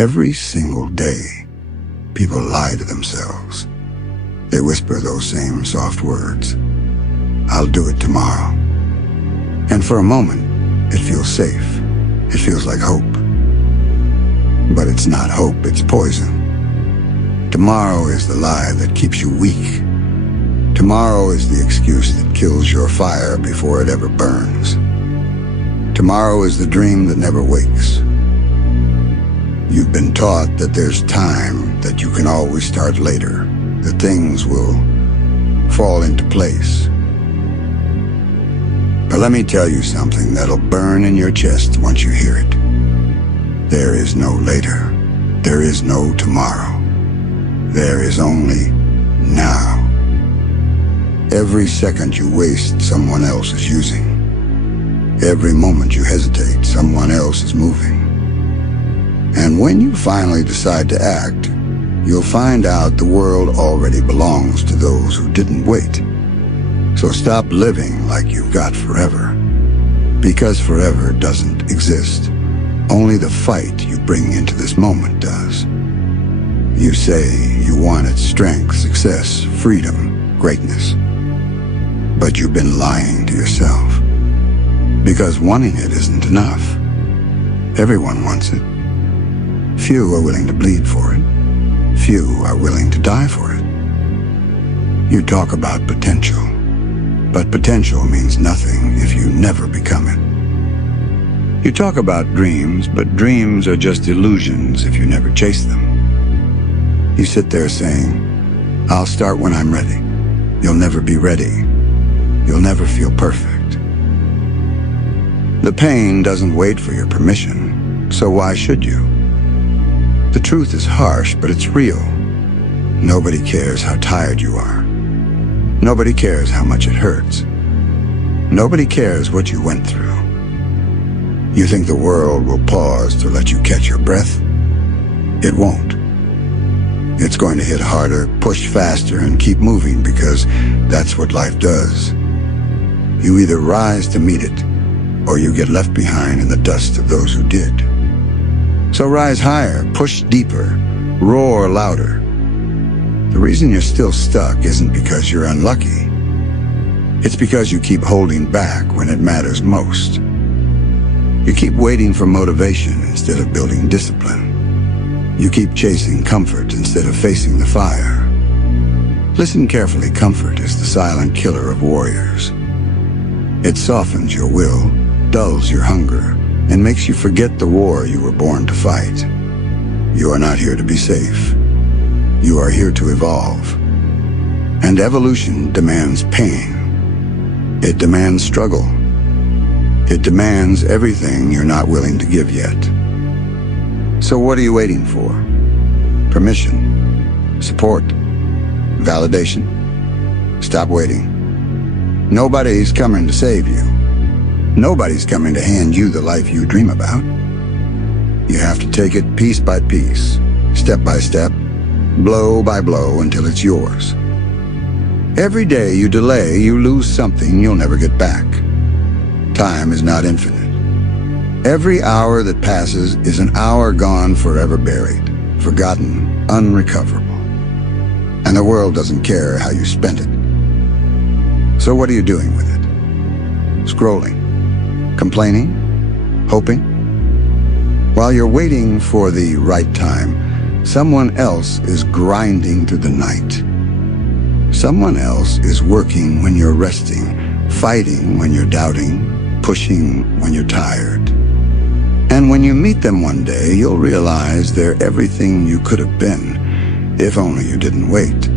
Every single day, people lie to themselves. They whisper those same soft words. I'll do it tomorrow. And for a moment, it feels safe. It feels like hope. But it's not hope, it's poison. Tomorrow is the lie that keeps you weak. Tomorrow is the excuse that kills your fire before it ever burns. Tomorrow is the dream that never wakes. You've been taught that there's time, that you can always start later, that things will fall into place. But let me tell you something that'll burn in your chest once you hear it. There is no later. There is no tomorrow. There is only now. Every second you waste, someone else is using. Every moment you hesitate, someone else is moving. And when you finally decide to act, you'll find out the world already belongs to those who didn't wait. So stop living like you've got forever, because forever doesn't exist. Only the fight you bring into this moment does. You say you wanted strength, success, freedom, greatness. But you've been lying to yourself, because wanting it isn't enough. Everyone wants it. Few are willing to bleed for it. Few are willing to die for it. You talk about potential. But potential means nothing if you never become it. You talk about dreams, but dreams are just illusions if you never chase them. You sit there saying, I'll start when I'm ready. You'll never be ready. You'll never feel perfect. The pain doesn't wait for your permission, so why should you? The truth is harsh, but it's real. Nobody cares how tired you are. Nobody cares how much it hurts. Nobody cares what you went through. You think the world will pause to let you catch your breath? It won't. It's going to hit harder, push faster, and keep moving because that's what life does. You either rise to meet it, or you get left behind in the dust of those who did. So rise higher, push deeper, roar louder. The reason you're still stuck isn't because you're unlucky. It's because you keep holding back when it matters most. You keep waiting for motivation instead of building discipline. You keep chasing comfort instead of facing the fire. Listen carefully, comfort is the silent killer of warriors. It softens your will, dulls your hunger, and makes you forget the war you were born to fight. You are not here to be safe. You are here to evolve. And evolution demands pain. It demands struggle. It demands everything you're not willing to give yet. So what are you waiting for? Permission? Support? Validation? Stop waiting. Nobody's coming to save you. Nobody's coming to hand you the life you dream about. You have to take it piece by piece, step by step, blow by blow until it's yours. Every day you delay, you lose something you'll never get back. Time is not infinite. Every hour that passes is an hour gone, forever buried, forgotten, unrecoverable. And the world doesn't care how you spent it. So what are you doing with it? Scrolling? Complaining? Hoping? While you're waiting for the right time, someone else is grinding through the night. Someone else is working when you're resting, fighting when you're doubting, pushing when you're tired. And when you meet them one day, you'll realize they're everything you could have been, if only you didn't wait.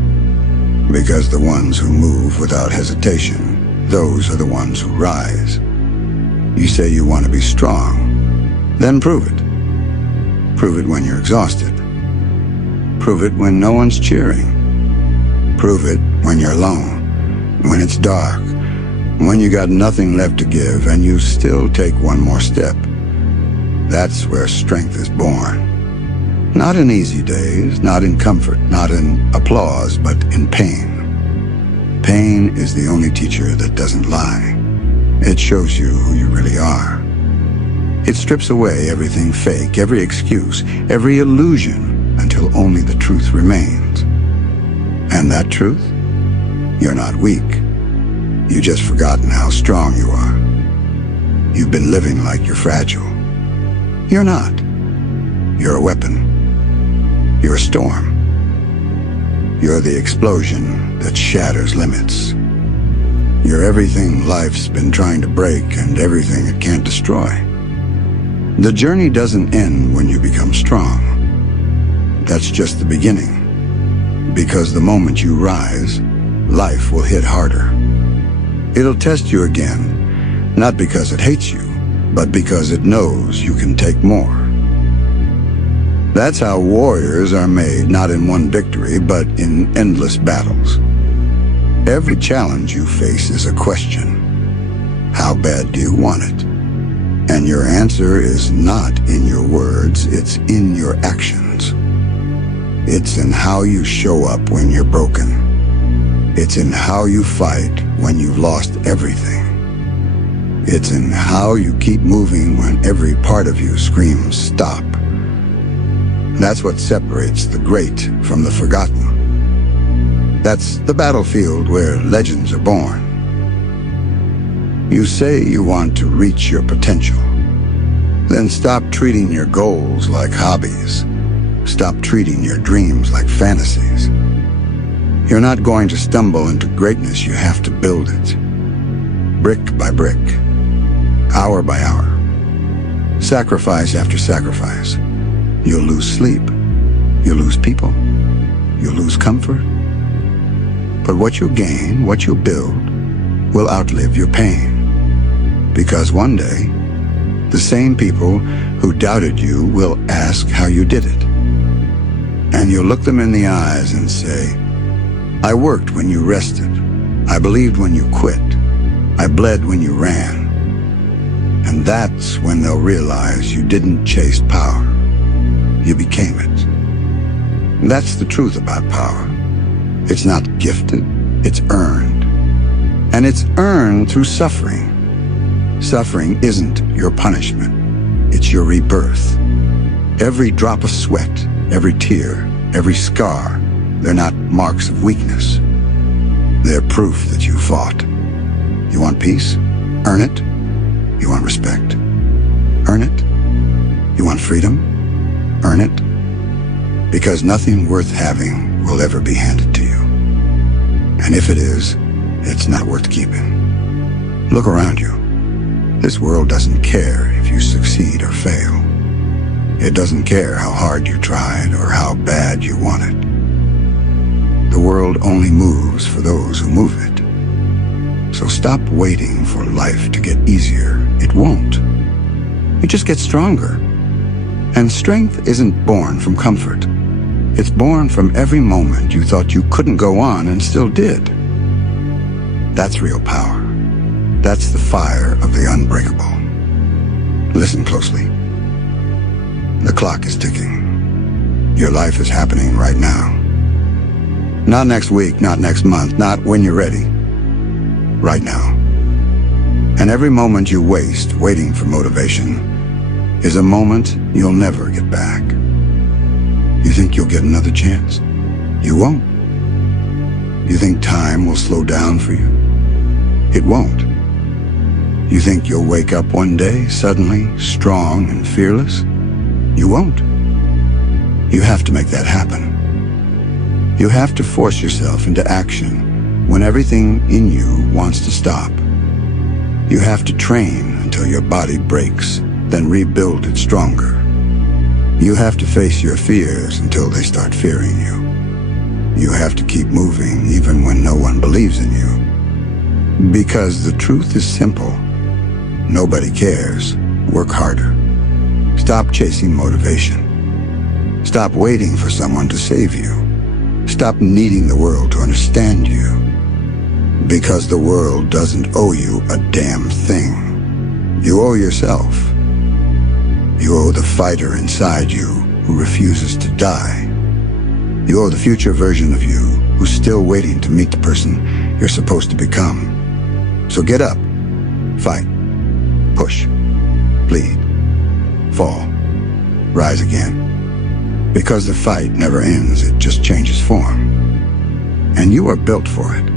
Because the ones who move without hesitation, those are the ones who rise. You say you want to be strong, then prove it. Prove it when you're exhausted. Prove it when no one's cheering. Prove it when you're alone, when it's dark, when you got nothing left to give and you still take one more step. That's where strength is born. Not in easy days, not in comfort, not in applause, but in pain. Pain is the only teacher that doesn't lie. It shows you who you really are. It strips away everything fake, every excuse, every illusion, until only the truth remains. And that truth? You're not weak. You've just forgotten how strong you are. You've been living like you're fragile. You're not. You're a weapon. You're a storm. You're the explosion that shatters limits. You're everything life's been trying to break and everything it can't destroy. The journey doesn't end when you become strong. That's just the beginning. Because the moment you rise, life will hit harder. It'll test you again, not because it hates you, but because it knows you can take more. That's how warriors are made, not in one victory, but in endless battles. Every challenge you face is a question. How bad do you want it? And your answer is not in your words, it's in your actions. It's in how you show up when you're broken. It's in how you fight when you've lost everything. It's in how you keep moving when every part of you screams stop. That's what separates the great from the forgotten. That's the battlefield where legends are born. You say you want to reach your potential. Then stop treating your goals like hobbies. Stop treating your dreams like fantasies. You're not going to stumble into greatness, you have to build it. Brick by brick, hour by hour, sacrifice after sacrifice. You'll lose sleep, you'll lose people, you'll lose comfort. But what you'll gain, what you'll build, will outlive your pain. Because one day, the same people who doubted you will ask how you did it. And you'll look them in the eyes and say, I worked when you rested. I believed when you quit. I bled when you ran. And that's when they'll realize you didn't chase power. You became it. That's the truth about power. It's not gifted, it's earned. And it's earned through suffering. Suffering isn't your punishment, it's your rebirth. Every drop of sweat, every tear, every scar, they're not marks of weakness. They're proof that you fought. You want peace? Earn it. You want respect? Earn it. You want freedom? Earn it. Because nothing worth having will ever be handed to you. And if it is, it's not worth keeping. Look around you. This world doesn't care if you succeed or fail. It doesn't care how hard you tried or how bad you want it. The world only moves for those who move it. So stop waiting for life to get easier. It won't. You just get stronger. And strength isn't born from comfort. It's born from every moment you thought you couldn't go on and still did. That's real power. That's the fire of the unbreakable. Listen closely. The clock is ticking. Your life is happening right now. Not next week, not next month, not when you're ready. Right now. And every moment you waste waiting for motivation is a moment you'll never get back. You think you'll get another chance? You won't. You think time will slow down for you? It won't. You think you'll wake up one day suddenly strong and fearless? You won't. You have to make that happen. You have to force yourself into action when everything in you wants to stop. You have to train until your body breaks, then rebuild it stronger. You have to face your fears until they start fearing you. You have to keep moving even when no one believes in you. Because the truth is simple. Nobody cares. Work harder. Stop chasing motivation. Stop waiting for someone to save you. Stop needing the world to understand you. Because the world doesn't owe you a damn thing. You owe yourself. You owe the fighter inside you who refuses to die. You owe the future version of you who's still waiting to meet the person you're supposed to become. So get up, fight, push, bleed, fall, rise again. Because the fight never ends, it just changes form. And you are built for it.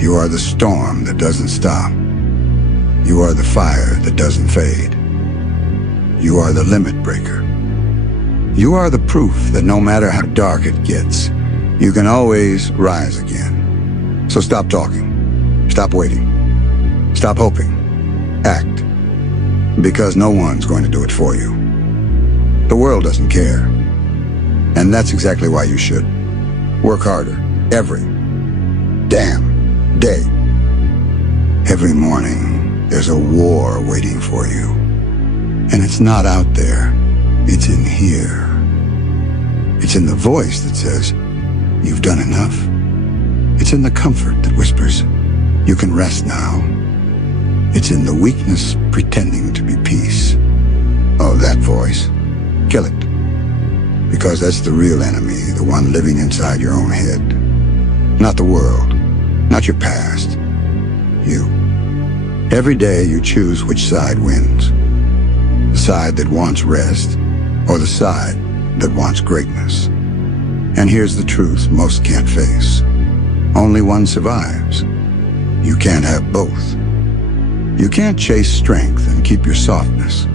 You are the storm that doesn't stop. You are the fire that doesn't fade. You are the limit breaker. You are the proof that no matter how dark it gets, you can always rise again. So stop talking. Stop waiting. Stop hoping. Act. Because no one's going to do it for you. The world doesn't care. And that's exactly why you should. Work harder. Every damn day. Every morning, there's a war waiting for you. And it's not out there. It's in here. It's in the voice that says, you've done enough. It's in the comfort that whispers, you can rest now. It's in the weakness pretending to be peace. Oh, that voice. Kill it. Because that's the real enemy, the one living inside your own head. Not the world. Not your past. You. Every day you choose which side wins. The side that wants rest, or the side that wants greatness. And here's the truth most can't face. Only one survives. You can't have both. You can't chase strength and keep your softness.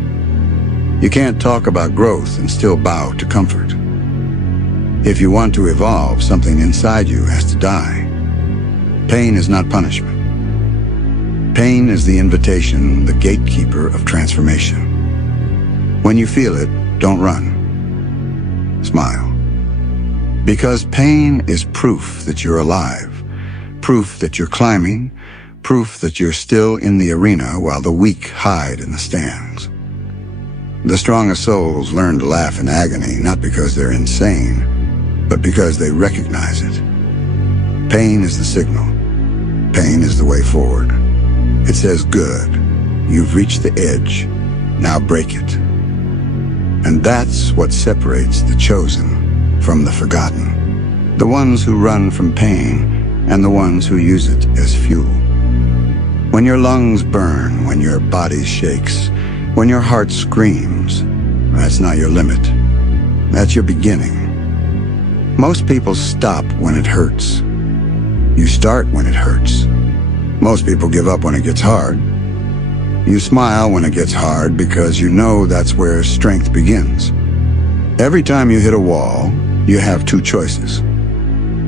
You can't talk about growth and still bow to comfort. If you want to evolve, something inside you has to die. Pain is not punishment. Pain is the invitation, the gatekeeper of transformation. When you feel it, don't run. Smile. Because pain is proof that you're alive, proof that you're climbing, proof that you're still in the arena while the weak hide in the stands. The strongest souls learn to laugh in agony, not because they're insane, but because they recognize it. Pain is the signal. Pain is the way forward. It says, good, you've reached the edge, now break it. And that's what separates the chosen from the forgotten. The ones who run from pain and the ones who use it as fuel. When your lungs burn, when your body shakes, when your heart screams, that's not your limit. That's your beginning. Most people stop when it hurts. You start when it hurts. Most people give up when it gets hard. You smile when it gets hard because you know that's where strength begins. Every time you hit a wall, you have two choices.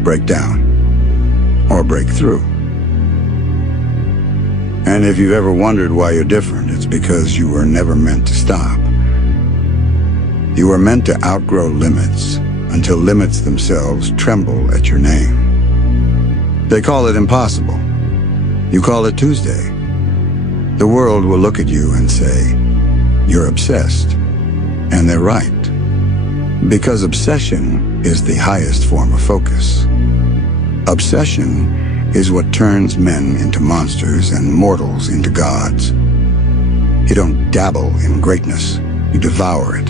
Break down or break through. And if you've ever wondered why you're different, it's because you were never meant to stop. You were meant to outgrow limits until limits themselves tremble at your name. They call it impossible. You call it Tuesday. The world will look at you and say, you're obsessed. And they're right. Because obsession is the highest form of focus. Obsession is what turns men into monsters and mortals into gods. You don't dabble in greatness, you devour it.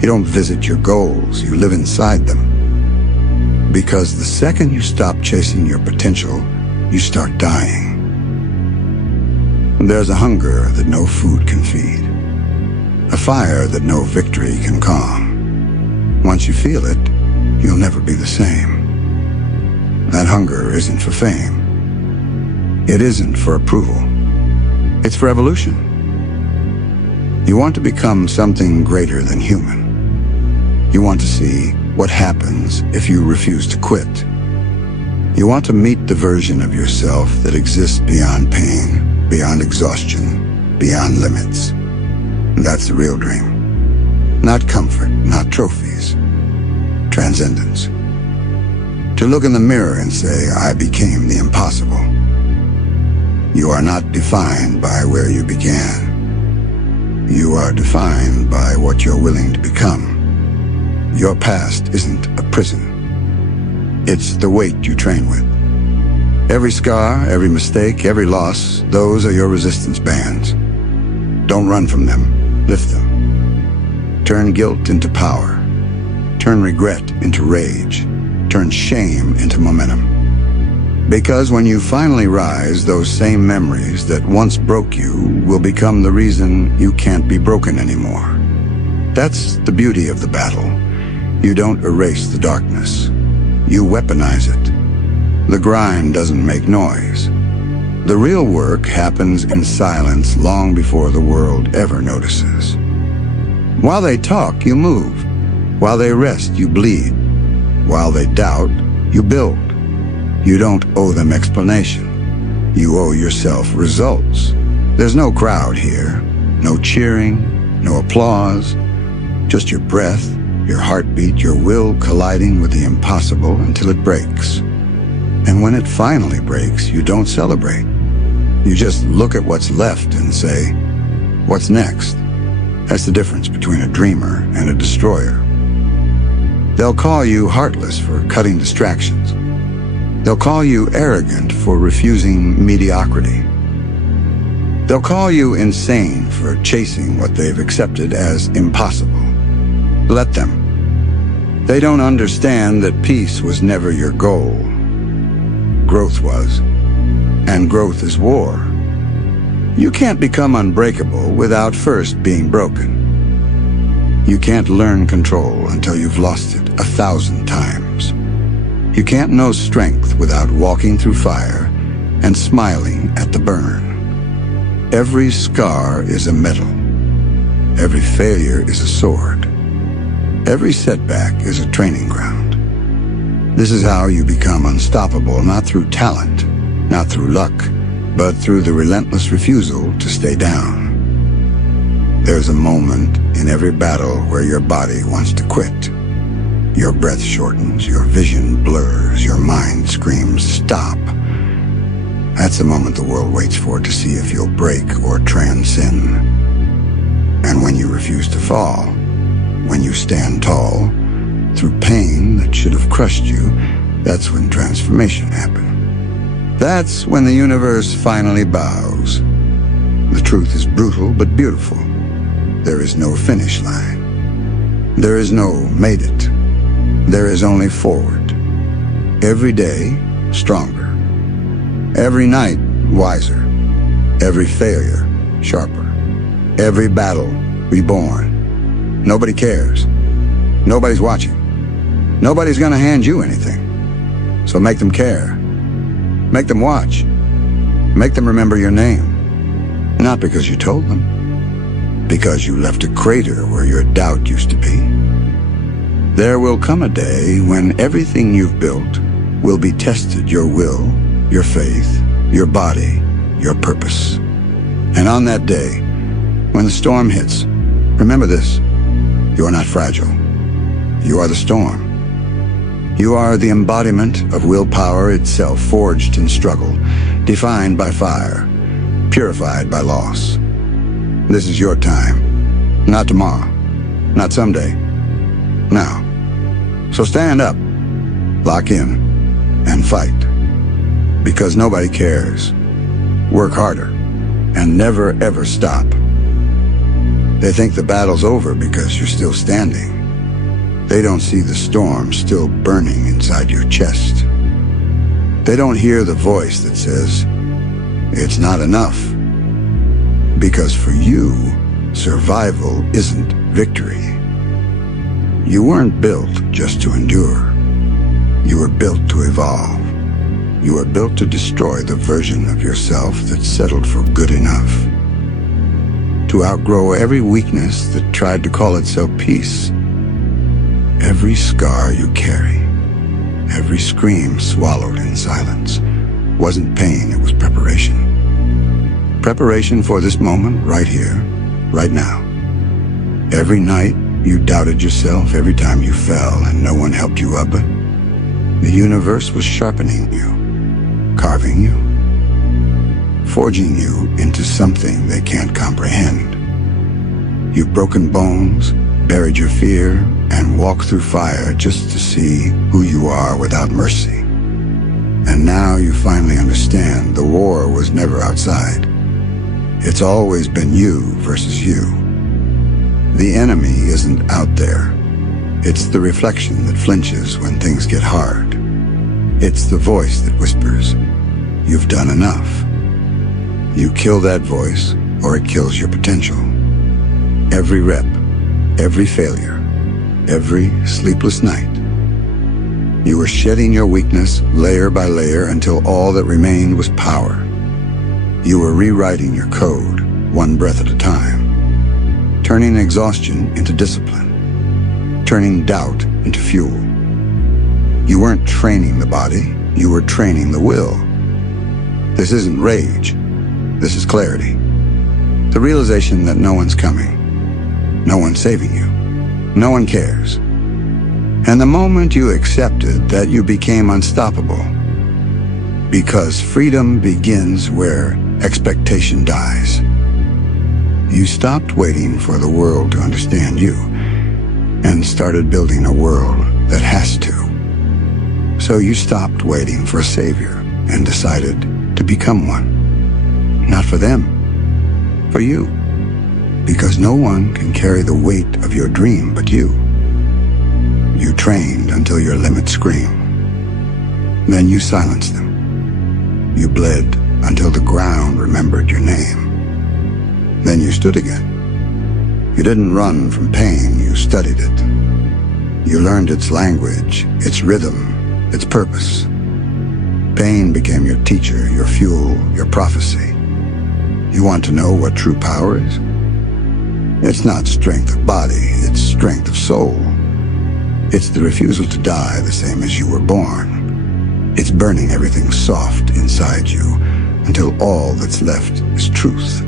You don't visit your goals, you live inside them. Because the second you stop chasing your potential, you start dying. There's a hunger that no food can feed, a fire that no victory can calm. Once you feel it, you'll never be the same. That hunger isn't for fame. It isn't for approval. It's for evolution. You want to become something greater than human. You want to see what happens if you refuse to quit. You want to meet the version of yourself that exists beyond pain, beyond exhaustion, beyond limits. That's the real dream. Not comfort, not trophies. Transcendence. To look in the mirror and say, I became the impossible. You are not defined by where you began. You are defined by what you're willing to become. Your past isn't a prison. It's the weight you train with. Every scar, every mistake, every loss, those are your resistance bands. Don't run from them, lift them. Turn guilt into power. Turn regret into rage. Turn shame into momentum. Because when you finally rise, those same memories that once broke you will become the reason you can't be broken anymore. That's the beauty of the battle. You don't erase the darkness. You weaponize it. The grind doesn't make noise. The real work happens in silence long before the world ever notices. While they talk, you move. While they rest, you bleed. While they doubt, you build. You don't owe them explanation. You owe yourself results. There's no crowd here, no cheering, no applause, just your breath, your heartbeat, your will colliding with the impossible until it breaks. And when it finally breaks, you don't celebrate. You just look at what's left and say, what's next? That's the difference between a dreamer and a destroyer. They'll call you heartless for cutting distractions. They'll call you arrogant for refusing mediocrity. They'll call you insane for chasing what they've accepted as impossible. Let them. They don't understand that peace was never your goal. Growth was. And growth is war. You can't become unbreakable without first being broken. You can't learn control until you've lost it 1,000 times. You can't know strength without walking through fire and smiling at the burn. Every scar is a medal. Every failure is a sword. Every setback is a training ground. This is how you become unstoppable, not through talent, not through luck, but through the relentless refusal to stay down. There's a moment in every battle where your body wants to quit. Your breath shortens, your vision blurs, your mind screams, stop. That's the moment the world waits for to see if you'll break or transcend. And when you refuse to fall, when you stand tall, through pain that should have crushed you, that's when transformation happened. That's when the universe finally bows. The truth is brutal but beautiful. There is no finish line. There is no made it. There is only forward. Every day, stronger. Every night, wiser. Every failure, sharper. Every battle, reborn. Nobody cares. Nobody's watching. Nobody's gonna hand you anything. So make them care. Make them watch. Make them remember your name. Not because you told them. Because you left a crater where your doubt used to be. There will come a day when everything you've built will be tested, your will, your faith, your body, your purpose. And on that day, when the storm hits, remember this, you are not fragile. You are the storm. You are the embodiment of willpower itself, forged in struggle, defined by fire, purified by loss. This is your time, not tomorrow, not someday. Now, so stand up, lock in, and fight. Because nobody cares. Work harder, and never ever stop. They think the battle's over because you're still standing. They don't see the storm still burning inside your chest. They don't hear the voice that says, it's not enough. Because for you, survival isn't victory. You weren't built just to endure. You were built to evolve. You were built to destroy the version of yourself that settled for good enough. To outgrow every weakness that tried to call itself peace. Every scar you carry, every scream swallowed in silence, wasn't pain, it was preparation. Preparation for this moment, right here, right now. Every night, you doubted yourself every time you fell and no one helped you up. The universe was sharpening you, carving you, forging you into something they can't comprehend. You've broken bones, buried your fear, and walked through fire just to see who you are without mercy. And now you finally understand the war was never outside. It's always been you versus you. The enemy isn't out there. It's the reflection that flinches when things get hard. It's the voice that whispers, "You've done enough." You kill that voice, or it kills your potential. Every rep, every failure, every sleepless night. You were shedding your weakness layer by layer until all that remained was power. You were rewriting your code, one breath at a time, turning exhaustion into discipline, turning doubt into fuel. You weren't training the body, you were training the will. This isn't rage, this is clarity. The realization that no one's coming, no one's saving you, no one cares. And the moment you accepted that, you became unstoppable. Because freedom begins where expectation dies. You stopped waiting for the world to understand you and started building a world that has to. So you stopped waiting for a savior and decided to become one. Not for them, for you. Because no one can carry the weight of your dream but you. You trained until your limits scream. Then you silenced them. You bled until the ground remembered your name. Then you stood again. You didn't run from pain, you studied it. You learned its language, its rhythm, its purpose. Pain became your teacher, your fuel, your prophecy. You want to know what true power is? It's not strength of body, it's strength of soul. It's the refusal to die the same as you were born. It's burning everything soft inside you until all that's left is truth.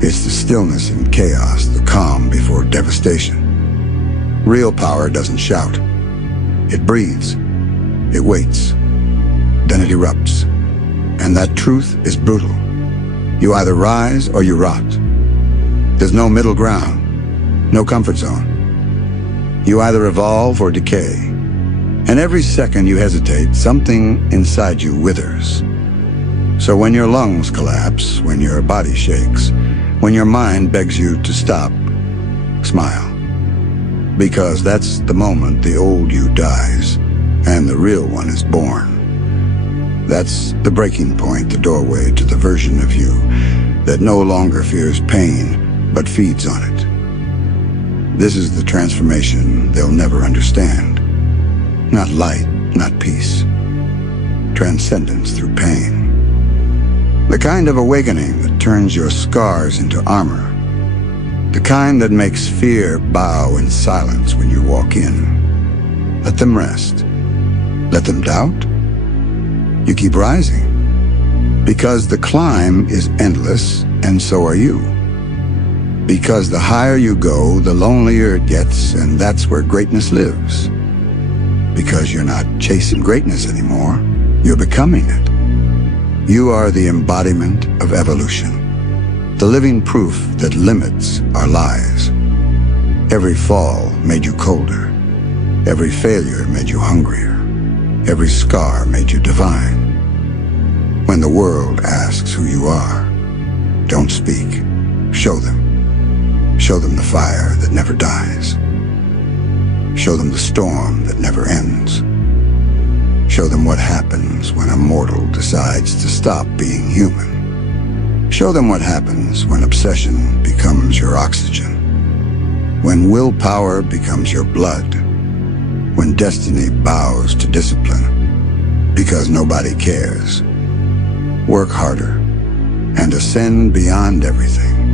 It's the stillness in chaos, the calm before devastation. Real power doesn't shout. It breathes. It waits. Then it erupts. And that truth is brutal. You either rise or you rot. There's no middle ground, no comfort zone. You either evolve or decay. And every second you hesitate, something inside you withers. So when your lungs collapse, when your body shakes, when your mind begs you to stop, smile. Because that's the moment the old you dies, and the real one is born. That's the breaking point, the doorway to the version of you that no longer fears pain, but feeds on it. This is the transformation they'll never understand. Not light, not peace. Transcendence through pain. The kind of awakening that turns your scars into armor. The kind that makes fear bow in silence when you walk in. Let them rest. Let them doubt. You keep rising. Because the climb is endless, and so are you. Because the higher you go, the lonelier it gets, and that's where greatness lives. Because you're not chasing greatness anymore, you're becoming it. You are the embodiment of evolution, the living proof that limits are lies. Every fall made you colder. Every failure made you hungrier. Every scar made you divine. When the world asks who you are, don't speak, show them. Show them the fire that never dies. Show them the storm that never ends. Show them what happens when a mortal decides to stop being human. Show them what happens when obsession becomes your oxygen. When willpower becomes your blood. When destiny bows to discipline. Because nobody cares. Work harder and ascend beyond everything.